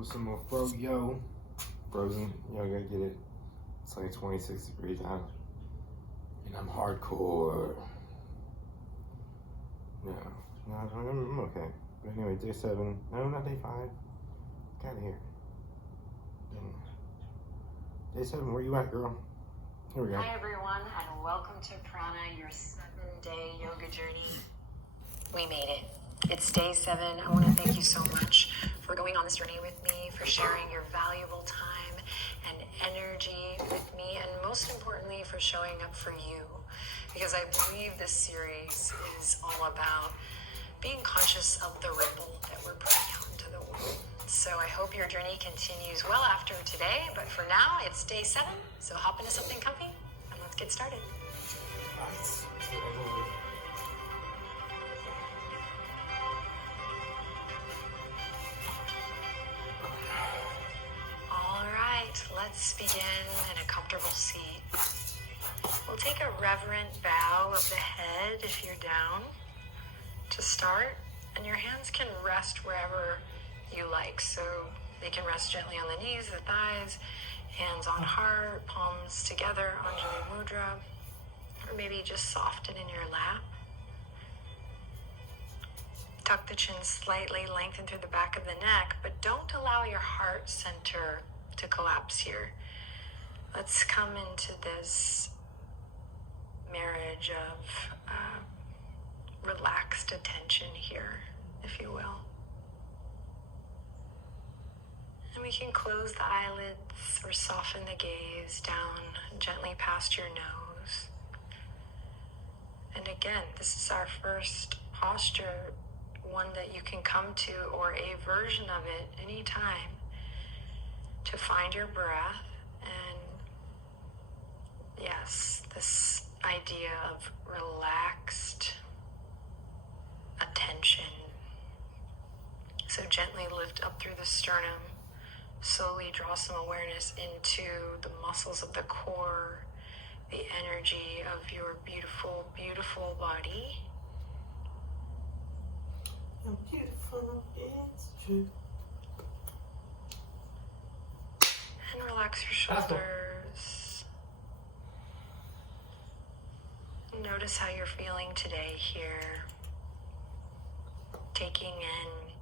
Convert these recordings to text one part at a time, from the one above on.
with some more FroYo. Frozen. Y'all gotta get it. It's like 26 degrees out. And I'm hardcore. No, I'm okay. But anyway, day 7. No, not day 5. Get out of here. Day 7, where you at, girl? Here we go. Hi, everyone, and welcome to Prana, your 7-day yoga journey. We made it. It's day 7. I want to thank you so much for going on this journey with me, for sharing your valuable time and energy with me, and most importantly, for showing up for you. Because I believe this series is all about being conscious of the ripple that we're putting out into the world. So I hope your journey continues well after today, but for now, it's day 7, so hop into something comfy, and let's get started. All right, let's begin in a comfortable seat. We'll take a reverent bow of the head if you're down to start, and your hands can rest wherever you like. So they can rest gently on the knees, the thighs, hands on heart, palms together, Anjali Mudra, or maybe just soften in your lap. Tuck the chin slightly, lengthen through the back of the neck, but don't allow your heart center to collapse here. Let's come into this marriage of relaxed attention here, if you will. And we can close the eyelids or soften the gaze down gently past your nose. And again, this is our first posture, one that you can come to, or a version of it anytime, to find your breath. And yes, this idea of relaxed attention. So gently lift up through the sternum. Slowly draw some awareness into the muscles of the core, the energy of your beautiful, beautiful body. I'm beautiful, it's true. And relax your shoulders. Notice how you're feeling today here. Taking in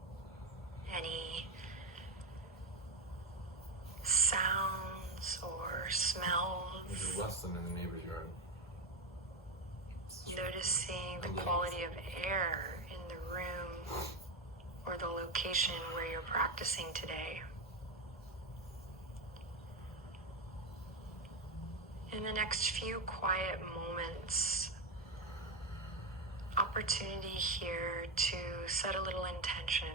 any sounds or smells. There's less than in the neighbor's yard. Noticing the quality of air in the room or the location where you're practicing today. In the next few quiet moments, opportunity here to set a little intention.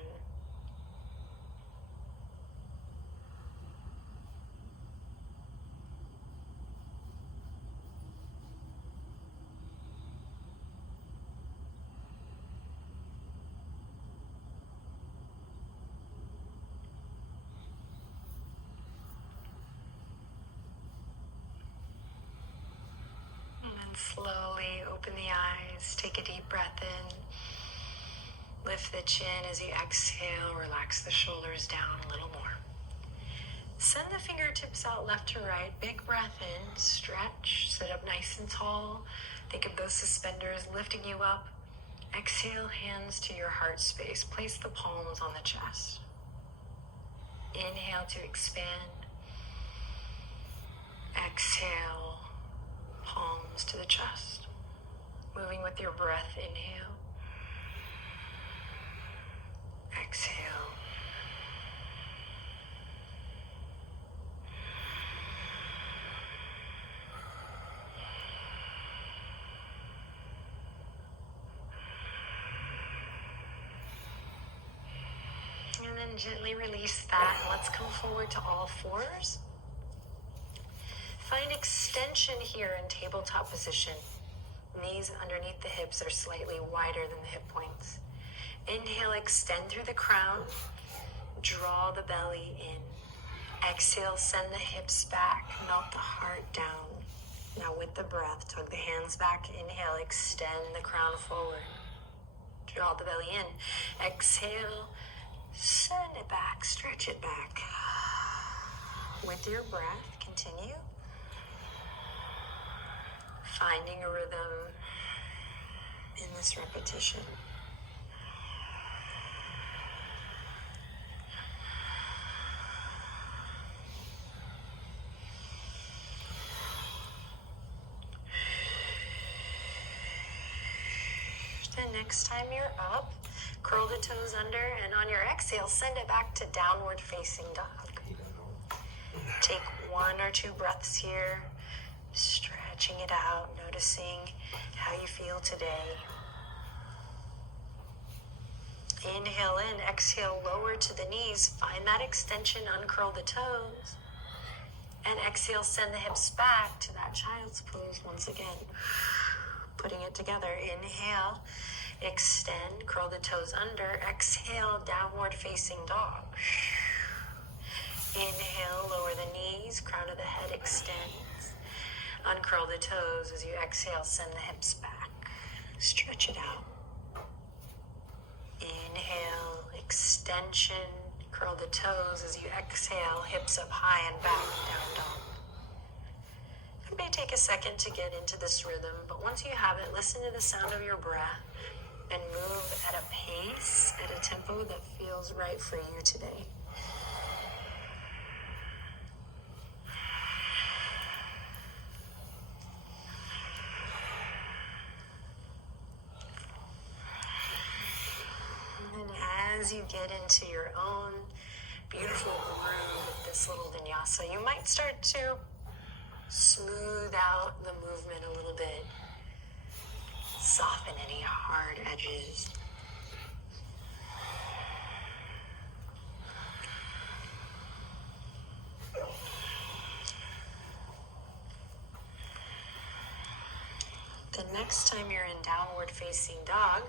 Slowly open the eyes, take a deep breath in, lift the chin as you exhale, relax the shoulders down a little more. Send the fingertips out left to right, big breath in, stretch, sit up nice and tall. Think of those suspenders lifting you up. Exhale, hands to your heart space, place the palms on the chest. Inhale to expand. Exhale, palms to the chest. Moving with your breath, inhale. Exhale. And then gently release that. Let's come forward to all fours. Find extension here in tabletop position. Knees underneath the hips are slightly wider than the hip points. Inhale, extend through the crown. Draw the belly in. Exhale, send the hips back. Melt the heart down. Now with the breath, tug the hands back. Inhale, extend the crown forward. Draw the belly in. Exhale, Send it back, stretch it back. With your breath, continue. Finding a rhythm in this repetition. And next time you're up, curl the toes under, and on your exhale, send it back to downward facing dog. Take 1 or 2 breaths here, stretching it out, noticing how you feel today. Inhale in, exhale, lower to the knees, find that extension, uncurl the toes, and exhale, send the hips back to that child's pose once again. Putting it together, inhale, extend, curl the toes under, exhale, downward facing dog. Inhale, lower the knees, crown of the head extends. Uncurl the toes as you exhale, send the hips back. Stretch it out. Inhale, extension, curl the toes as you exhale, hips up high and back, down dog. It may take a second to get into this rhythm, but once you have it, listen to the sound of your breath and move at a pace, at a tempo that feels right for you today. And as you get into your own beautiful groove with this little vinyasa, you might start to smooth out the movement a little bit. Soften any hard edges. The next time you're in downward facing dog,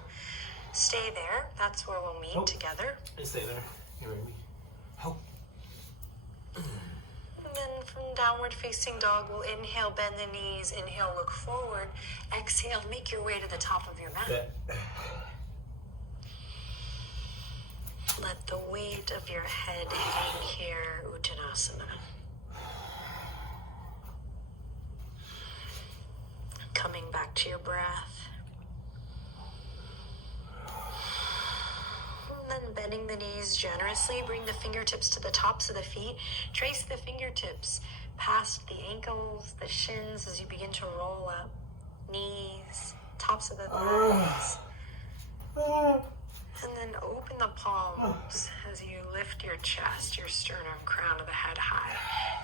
stay there. That's where we'll meet together. Stay there. You ready? Help. And then from downward facing dog, we'll inhale, bend the knees, inhale, look forward, exhale, make your way to the top of your mat. Let the weight of your head hang here, Uttanasana. Coming back to your breath. And then bending the knees generously, bring the fingertips to the tops of the feet. Trace the fingertips past the ankles, the shins as you begin to roll up. Knees, tops of the thighs. And then open the palms as you lift your chest, your sternum, crown of the head high.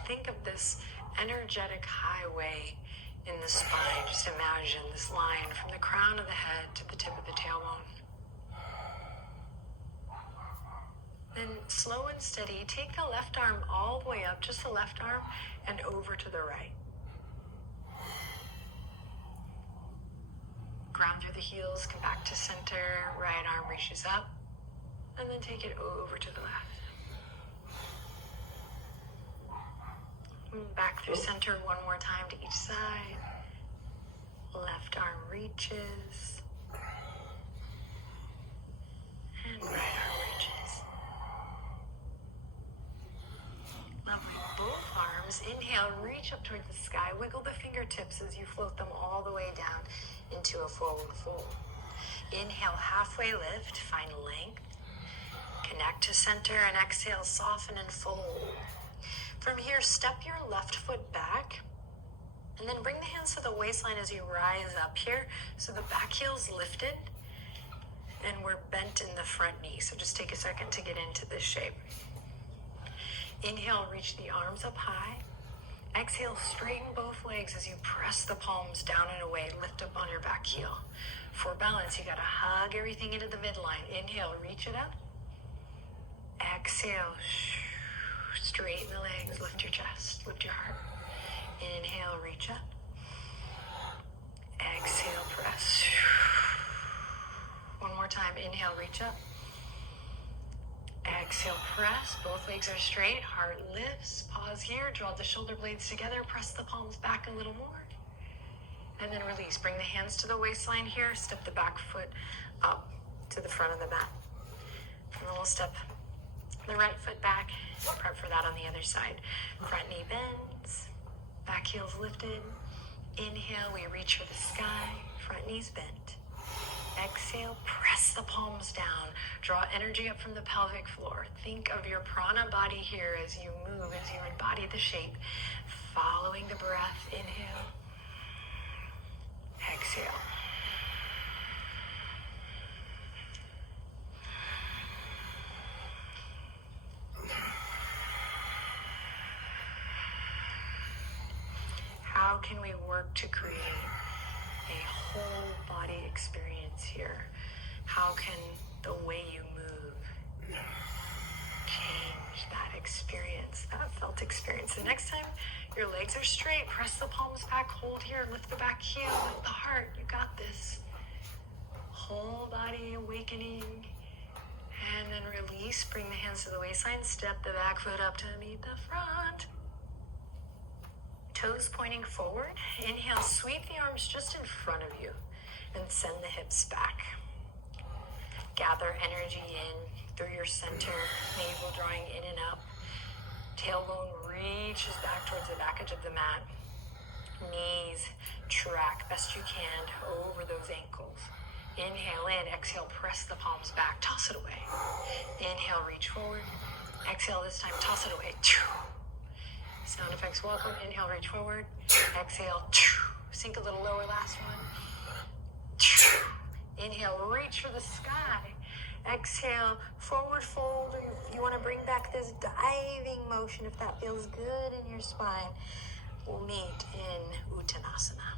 Think of this energetic highway in the spine. Just imagine this line from the crown of the head to the tip of the tailbone. Then slow and steady, take the left arm all the way up, just the left arm, and over to the right. Ground through the heels, come back to center, right arm reaches up, and then take it over to the left. Back through center one more time to each side. Left arm reaches. And right arm reaches. Lovely. Both arms. Inhale, reach up towards the sky. Wiggle the fingertips as you float them all the way down into a forward fold. Inhale, halfway lift. Find length. Connect to center and exhale, soften and fold. From here, step your left foot back and then bring the hands to the waistline as you rise up here. So the back heel's lifted and we're bent in the front knee. So just take a second to get into this shape. Inhale, reach the arms up high. Exhale, straighten both legs as you press the palms down and away. Lift up on your back heel. For balance, you gotta hug everything into the midline. Inhale, reach it up. Exhale, straighten the legs, lift your chest, lift your heart. Inhale, reach up. Exhale, press. One more time, inhale, reach up. Exhale, press, both legs are straight, heart lifts, pause here, draw the shoulder blades together, press the palms back a little more. And then release, bring the hands to the waistline here, step the back foot up to the front of the mat. And then we'll step the right foot back. Prep for that on the other side. Front knee bends, back heels lifted. Inhale, we reach for the sky, front knees bent. Exhale, press the palms down. Draw energy up from the pelvic floor. Think of your prana body here as you move, as you embody the shape. Following the breath, inhale, exhale. How can we work to create a whole body experience here? How can the way you move change that experience, that felt experience? The next time your legs are straight, press the palms back, hold here, lift the back heel, lift the heart. You got this. Whole body awakening. And then release, bring the hands to the waistline, step the back foot up to meet the front. Toes pointing forward. Inhale, sweep the arms just in front of you and send the hips back. Gather energy in through your center, navel drawing in and up. Tailbone reaches back towards the back edge of the mat. Knees track best you can over those ankles. Inhale in, exhale, press the palms back, toss it away. Inhale, reach forward. Exhale this time, toss it away. Sound effects welcome. Inhale, reach forward. Exhale, sink a little lower, last one. Inhale, reach for the sky. Exhale, forward fold. If you want to bring back this diving motion, if that feels good in your spine, we'll meet in Uttanasana.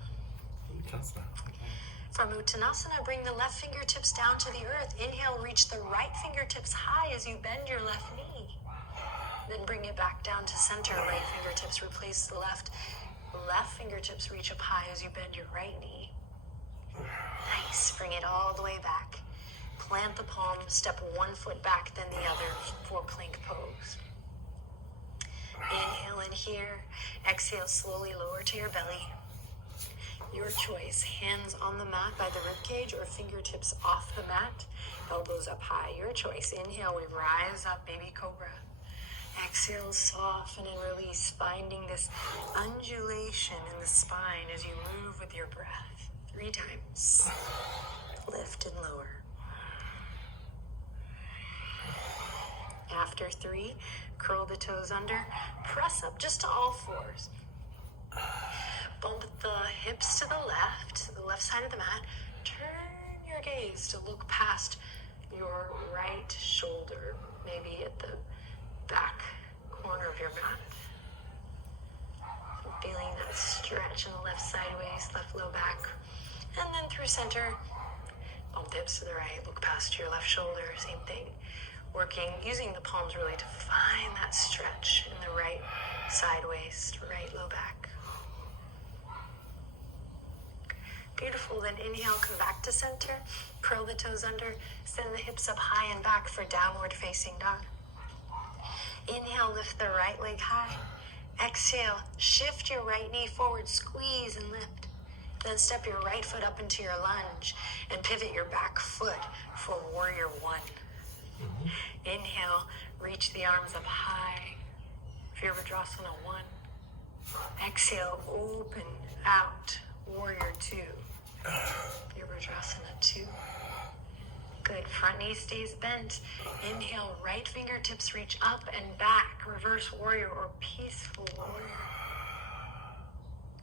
From Uttanasana, bring the left fingertips down to the earth. Inhale, reach the right fingertips high as you bend your left knee. Then bring it back down to center. Right fingertips replace the left. Left fingertips reach up high as you bend your right knee. Nice. Bring it all the way back. Plant the palm. Step one foot back, then the other for plank pose. Inhale in here. Exhale, slowly lower to your belly. Your choice. Hands on the mat by the ribcage or fingertips off the mat. Elbows up high. Your choice. Inhale, we rise up, baby cobra. Exhale, soften and release, finding this undulation in the spine as you move with your breath. 3 times. Lift and lower. After 3, curl the toes under, press up just to all fours. Bump the hips to the left side of the mat. Turn your gaze to look past your right shoulder, maybe at the back corner of your mat. Feeling that stretch in the left side waist, left low back. And then through center, bump the hips to the right, look past your left shoulder, same thing. Working, using the palms really to find that stretch in the right side waist, right low back. Beautiful, then inhale, come back to center, curl the toes under, send the hips up high and back for downward facing dog. Inhale, lift the right leg high. Exhale, shift your right knee forward, squeeze and lift. Then step your right foot up into your lunge and pivot your back foot for warrior 1. Inhale, reach the arms up high. Virabhadrasana 1. Exhale, open out, warrior 2. Virabhadrasana 2. Good, front knee stays bent. Inhale, right fingertips reach up and back. Reverse warrior or peaceful warrior.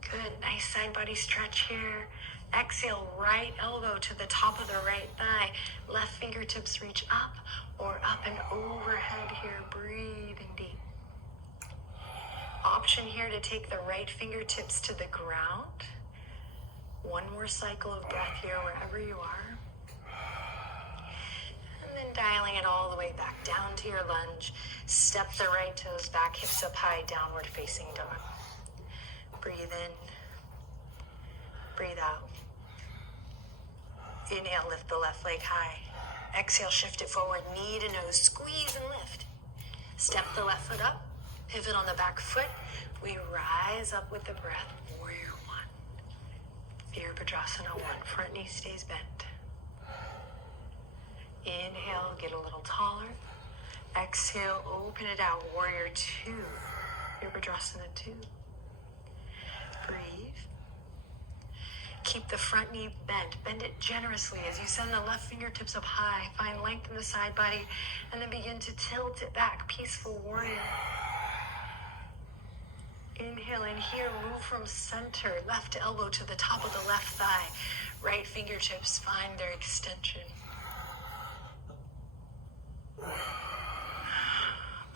Good, nice side body stretch here. Exhale, right elbow to the top of the right thigh. Left fingertips reach up or up and overhead here. Breathing deep. Option here to take the right fingertips to the ground. One more cycle of breath here wherever you are. And then dialing it all the way back down to your lunge. Step the right toes back, hips up high, downward facing dog. Breathe in. Breathe out. Inhale, lift the left leg high. Exhale, shift it forward, knee to nose, squeeze and lift. Step the left foot up, pivot on the back foot. We rise up with the breath, warrior 1. Virabhadrasana 1, front knee stays bent. Inhale, get a little taller. Exhale, open it out, warrior two, Virabhadrasana two. Breathe. Keep the front knee bent. Bend it generously as you send the left fingertips up high. Find length in the side body and then begin to tilt it back. Peaceful warrior. Inhale in here. Move from center. Left elbow to the top of the left thigh. Right fingertips find their extension.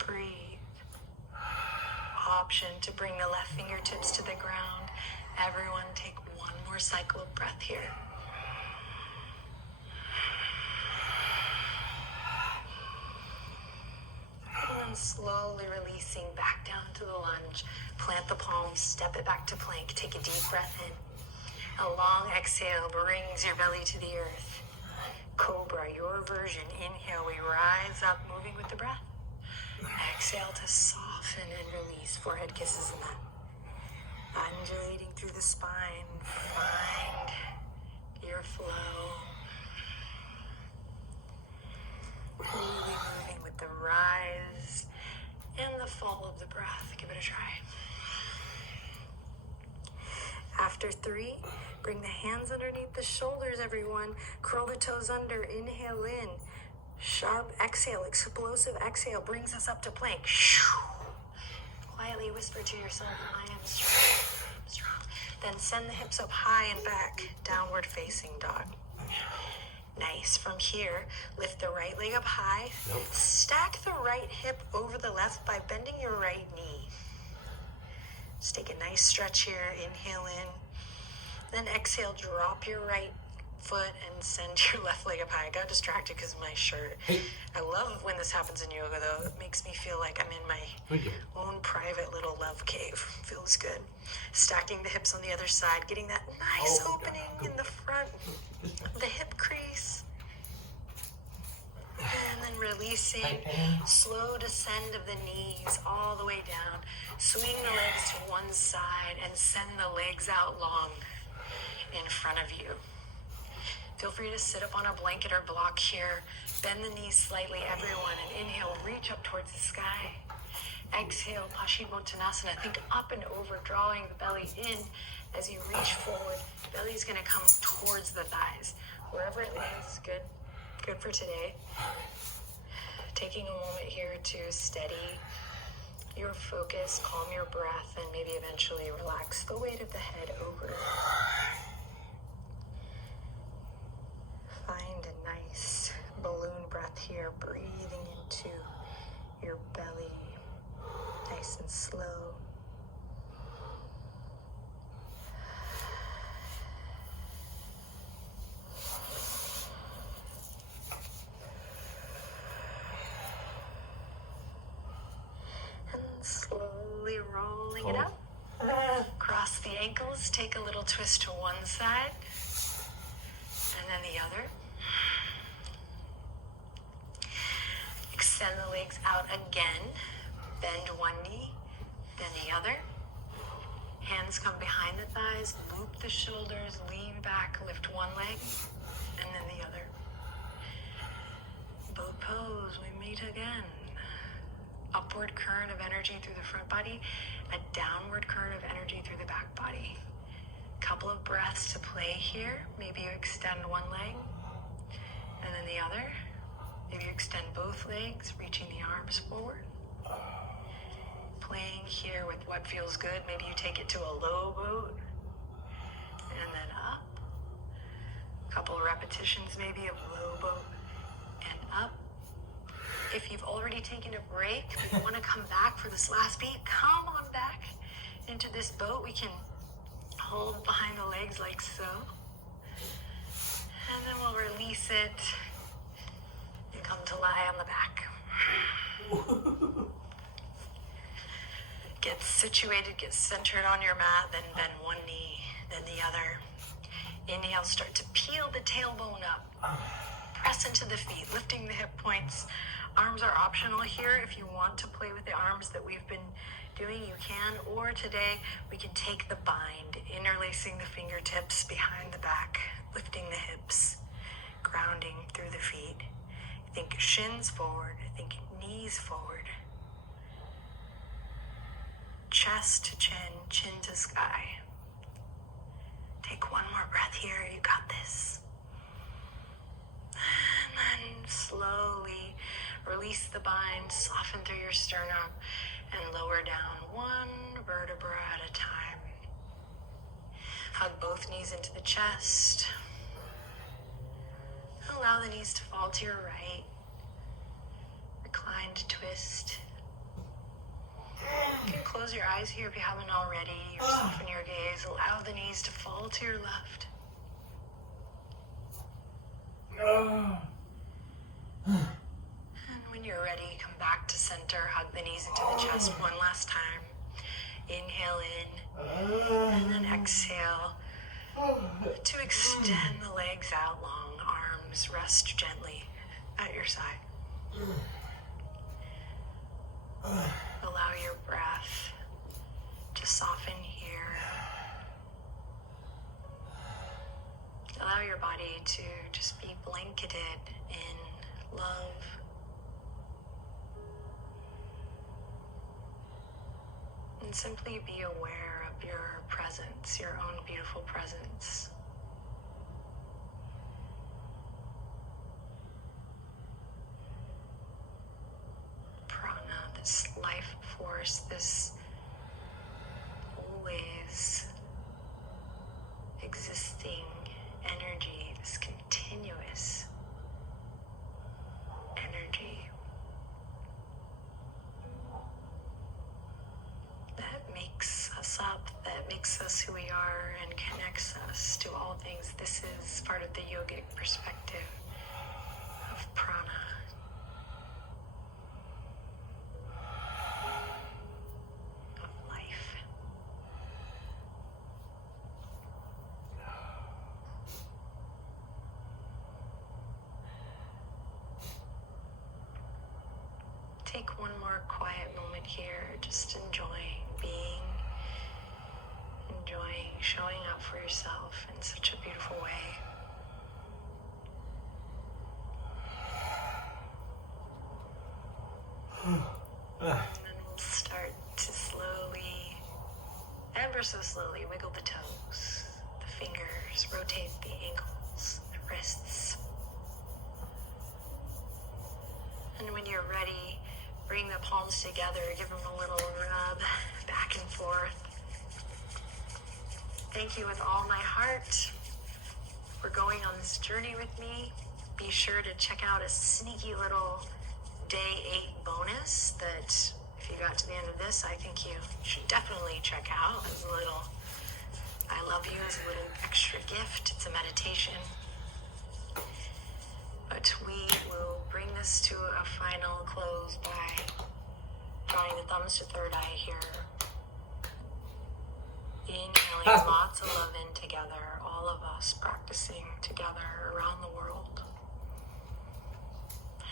Breathe. Option to bring the left fingertips to the ground. Everyone take one more cycle of breath here. And then slowly releasing back down to the lunge. Plant the palms, step it back to plank. Take a deep breath in. A long exhale brings your belly to the earth. Cobra, your version. Inhale, we rise up, moving with the breath. Exhale to soften and release. Forehead kisses the mat. Undulating through the spine. Find your flow. Really moving with the rise and the fall of the breath. Give it a try. After 3, bring the hands underneath the shoulders, everyone. Curl the toes under. Inhale in. Sharp exhale, explosive exhale brings us up to plank. Quietly whisper to yourself, I am strong. I'm strong. Then send the hips up high and back. Downward facing dog. Nice. From here, lift the right leg up high. Stack the right hip over the left by bending your right knee. Just take a nice stretch here. Inhale in. Then exhale, drop your right foot and send your left leg up high. I got distracted because of my shirt. I love when this happens in yoga, though. It makes me feel like I'm in my own private little love cave. Feels good. Stacking the hips on the other side, getting that nice opening in the front of the hip crease. And then releasing, slow descend of the knees all the way down. Swing the legs to one side and send the legs out long in front of you. Feel free to sit up on a blanket or block here. Bend the knees slightly, everyone, and inhale, reach up towards the sky. Exhale, Paschimottanasana. Think up and over, drawing the belly in as you reach forward. Belly's gonna come towards the thighs. Wherever it lands, good. Good for today. Taking a moment here to steady your focus, calm your breath, and maybe eventually relax the weight of the head over. Find a nice balloon breath here, breathing into your belly, nice and slow. And slowly rolling it up. Cross the ankles, take a little twist to one side. And then the other. Extend the legs out again. Bend one knee, then the other. Hands come behind the thighs. Loop the shoulders, lean back, lift one leg, and then the other. Boat pose, we meet again. Upward current of energy through the front body, a downward current of energy through the back body. Couple of breaths to play here. Maybe you extend one leg and then the other. Maybe you extend both legs, reaching the arms forward. Playing here with what feels good. Maybe you take it to a low boat and then up. Couple of repetitions maybe of low boat and up. If you've already taken a break, if you want to come back for this last beat, come on back into this boat. We can hold behind the legs like so. And then we'll release it and come to lie on the back. Get situated, get centered on your mat, then bend one knee, then the other. Inhale, start to peel the tailbone up. Press into the feet, lifting the hip points. Arms are optional here. If you want to play with the arms that we've been doing, you can. Or today, we can take the bind, interlacing the fingertips behind the back, lifting the hips, grounding through the feet. Think shins forward. Think knees forward. Chest to chin, chin to sky. Take one more breath here. You got this. And then slowly release the bind, soften through your sternum, and lower down one vertebra at a time. Hug both knees into the chest. Allow the knees to fall to your right. Recline to twist. You can close your eyes here if you haven't already, or soften your gaze. Allow the knees to fall to your left. And when you're ready, come back to center. Hug the knees into the chest one last time. Inhale in, and then exhale to extend the legs out long. Arms rest gently at your side. Allow your breath to soften here. Allow your body to just be blanketed in love. And simply be aware of your presence, your own beautiful presence. Prana, this life force, this always existing energy, this continuous energy that makes us up, that makes us who we are and connects us to all things. This is part of the yogic perspective of prana. Of life. Take one more quiet moment here, just enjoying being, enjoying showing up for yourself in such a beautiful way. And then we'll start to slowly, ever so slowly, wiggle the toes, the fingers, rotate the ankles, the wrists. And when you're ready, bring the palms together, give them a little rub back and forth. Thank you with all my heart for going on this journey with me. Be sure to check out a sneaky little day 8 bonus that if you got to the end of this, I think you should definitely check out as a little, I love you, as a little extra gift. It's a meditation. But we will bring this to a final close by drawing the thumbs to third eye here. Inhaling lots of love in together, all of us practicing together around the world.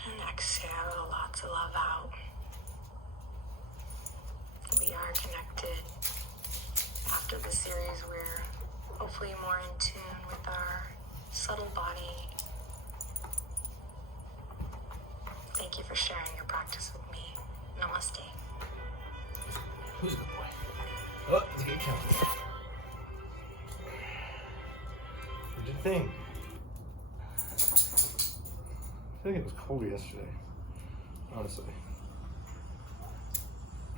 And exhale lots of love out. We are connected. After the series, we're hopefully more in tune with our subtle body. Thank you for sharing your practice with me. Namaste. Who's the boy? Oh, it's a good count. What did you think? I think it was cold yesterday, honestly.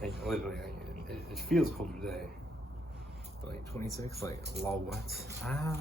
Like, literally, it feels cold today. But like 26, like, lol, what? Ah.